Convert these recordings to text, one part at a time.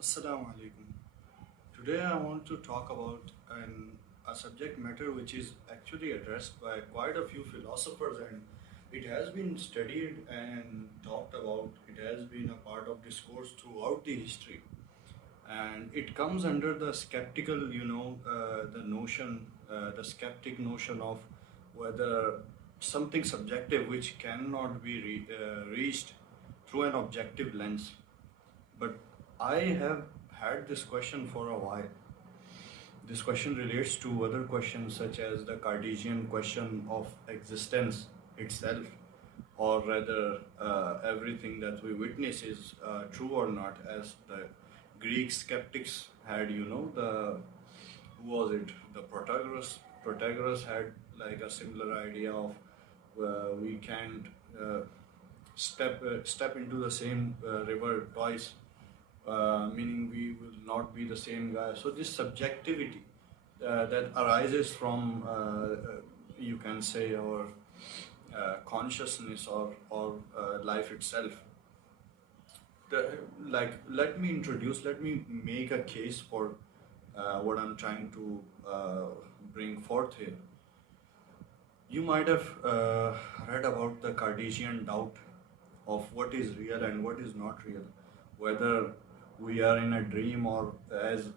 Assalamu alaikum. Today I want to talk about a subject matter which is actually addressed by quite a few philosophers, and it has been studied and talked about. It has been a part of discourse throughout the history, and it comes under the skeptical, the skeptic notion of whether something subjective which cannot be reached through an objective lens. But I have had this question for a while. This question relates to other questions such as the Cartesian question of existence itself, or rather, everything that we witness is true or not, as the Greek skeptics had, who was it? The Protagoras. Protagoras had like a similar idea of we can't uh, step into the same river twice, meaning we will not be the same guy. So this subjectivity that arises from, you can say, our consciousness or life itself. Let me make a case for what I'm trying to bring forth here. You might have read about the Cartesian doubt of what is real and what is not real, whether we are in a dream or, as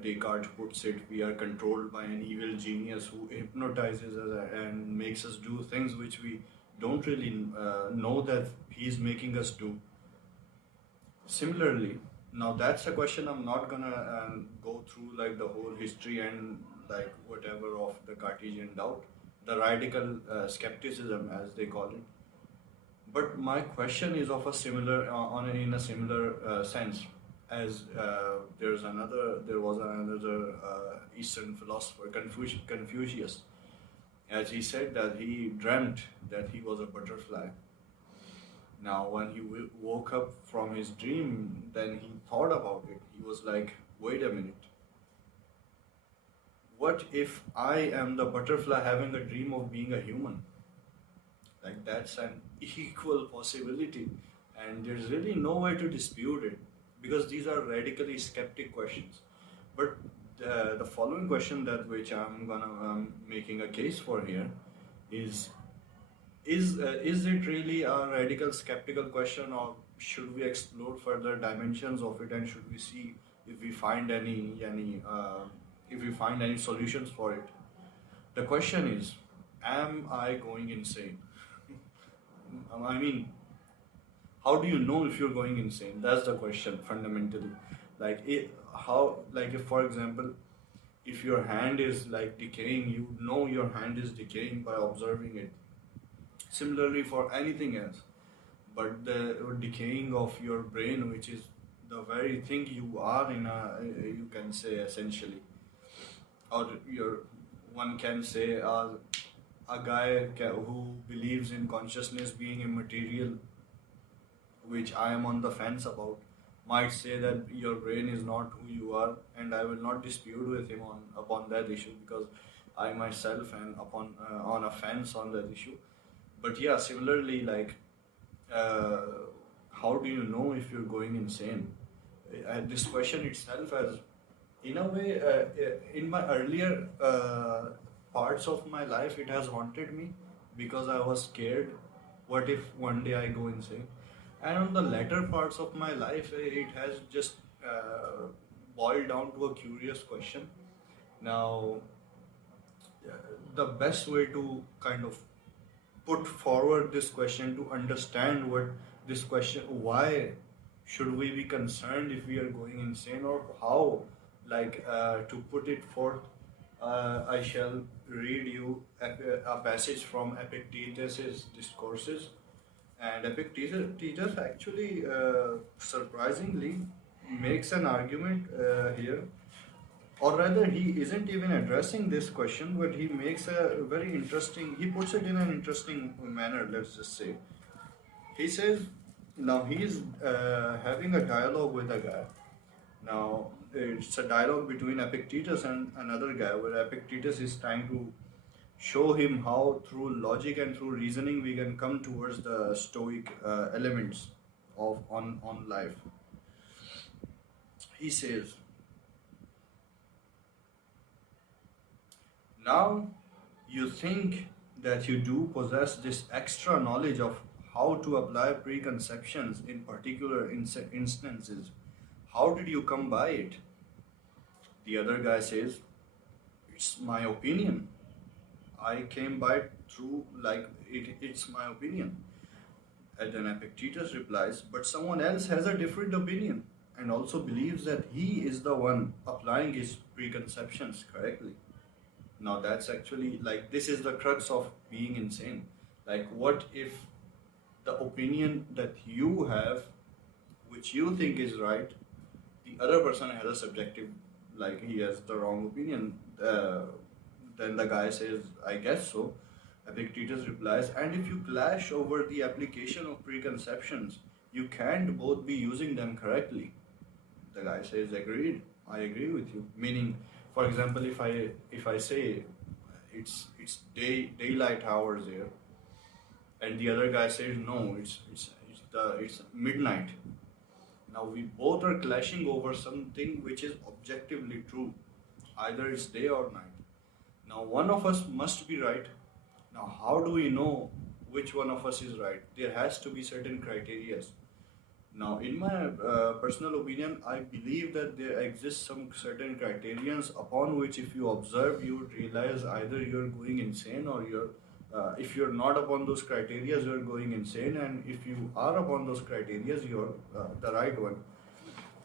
Descartes puts it, we are controlled by an evil genius who hypnotizes us and makes us do things which we don't really know that he is making us do. Similarly, now that's a question I'm not gonna go through like the whole history and like whatever of the Cartesian doubt, the radical skepticism as they call it. But my question is of a similar in a similar sense, as there was another Eastern philosopher, Confucius, as he said that he dreamt that he was a butterfly. Now, when he woke up from his dream, then he thought about it. He was like, wait a minute. What if I am the butterfly having a dream of being a human? Like, that's an equal possibility. And there's really no way to dispute it because these are radically skeptic questions. But the following question that which I'm making a case for here is is it really a radical skeptical question, or should we explore further dimensions of it, and should we see if we find any solutions for it? The question is, am I going insane? I mean, how do you know if you're going insane? That's the question fundamentally. If for example, if your hand is like decaying, you know your hand is decaying by observing it. Similarly for anything else, but the decaying of your brain, which is the very thing you are in a, you can say essentially, or your one can say a guy who believes in consciousness being immaterial, which I am on the fence about, might say that your brain is not who you are, and I will not dispute with him on upon that issue because I myself am upon on a fence on that issue. But yeah, similarly, uh, how do you know if you're going insane? This question itself has, in a way, in my earlier parts of my life, it has haunted me because I was scared. What if one day I go insane? And on the latter parts of my life, it has just boiled down to a curious question. Now, uh, the best way to kind of put forward this question to understand what this question, why should we be concerned if we are going insane, or how, to put it forth, I shall read you a passage from Epictetus's Discourses. And Epictetus actually, surprisingly, makes an argument here, or rather he isn't even addressing this question, but he makes a very interesting, he puts it in an interesting manner, let's just say. He says, now he's having a dialogue with a guy. Now it's a dialogue between Epictetus and another guy, where Epictetus is trying to show him how through logic and through reasoning we can come towards the stoic elements of on life. he says, now you think that you do possess this extra knowledge of how to apply preconceptions in particular instances. How did you come by it? The other guy says, it's my opinion. I came by it through, it's my opinion. And then Epictetus replies, but someone else has a different opinion and also believes that he is the one applying his preconceptions correctly. Now that's actually this is the crux of being insane. Like, what if the opinion that you have, which you think is right, the other person has a subjective, he has the wrong opinion? Then the guy says, I guess so. Epictetus replies, and if you clash over the application of preconceptions, you can't both be using them correctly. The guy says, agreed, I agree with you. Meaning, for example, if I say it's daylight hours here, and the other guy says no, it's midnight. Now we both are clashing over something which is objectively true. Either it's day or night. Now one of us must be right. Now how do we know which one of us is right? There has to be certain criteria. Now, in my personal opinion, I believe that there exists some certain criterions upon which, if you observe, you would realize either you're going insane or if you're not upon those criteria, you're going insane, and if you are upon those criteria, you're the right one.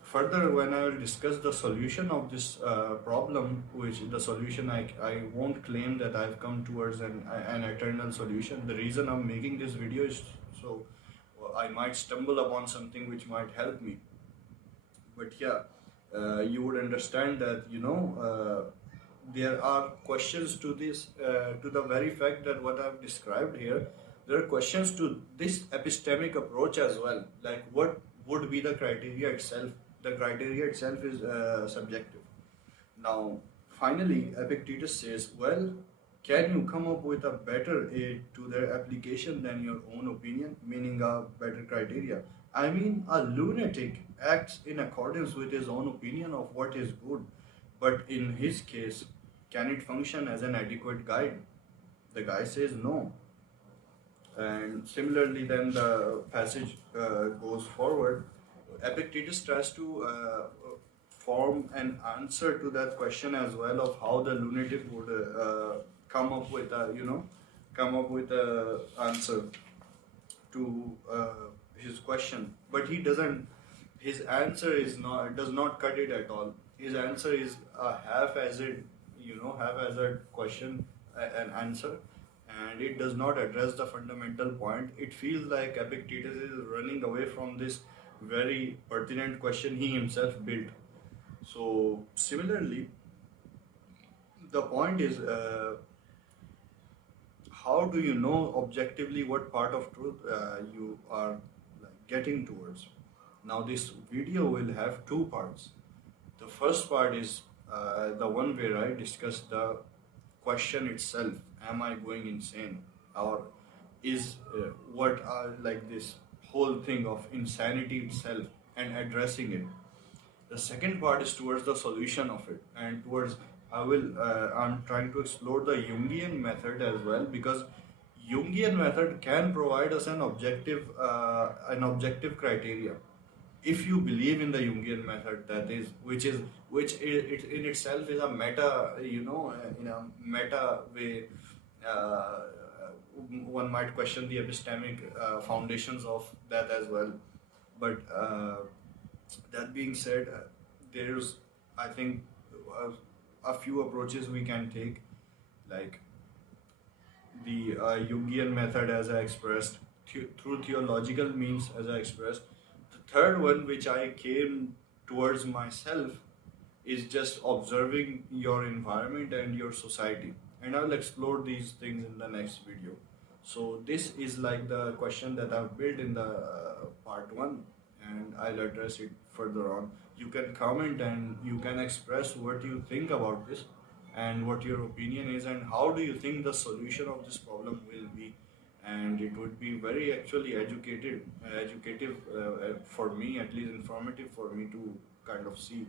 Further, when I will discuss the solution of this problem, which the solution I won't claim that I've come towards an eternal solution. The reason I'm making this video is so I might stumble upon something which might help me. But yeah, you would understand that, there are questions to this, to the very fact that what I've described here, there are questions to this epistemic approach as well. Like, what would be the criteria itself? The criteria itself is subjective. Now, finally, Epictetus says, well, can you come up with a better aid to their application than your own opinion, meaning a better criteria? I mean, a lunatic acts in accordance with his own opinion of what is good, but in his case, can it function as an adequate guide? The guy says no. And similarly, then the passage goes forward. Epictetus tries to form an answer to that question as well, of how the lunatic would come up with a answer to his question, but he doesn't. His answer does not cut it at all. His answer is a haphazard question, an answer, and it does not address the fundamental point. It feels like Epictetus is running away from this very pertinent question he himself built. So similarly, the point is, how do you know objectively what part of truth you are getting towards? Now this video will have two parts. The first part is the one where I discuss the question itself. Am I going insane? Or is this whole thing of insanity itself, and addressing it. The second part is towards the solution of it, and towards I'm trying to explore the Jungian method as well, because Jungian method can provide us an objective criteria. If you believe in the Jungian method, that is, which in itself is a meta, in a meta way, one might question the epistemic foundations of that as well. But that being said, there's, I think, a few approaches we can take, like the Jungian method as I expressed, through theological means as I expressed. The third one, which I came towards myself, is just observing your environment and your society. And I'll explore these things in the next video. So this is like the question that I've built in the part 1, and I'll address it further on. You can comment and you can express what you think about this and what your opinion is, and how do you think the solution of this problem will be. And it would be very actually educative for me, at least informative for me, to kind of seed.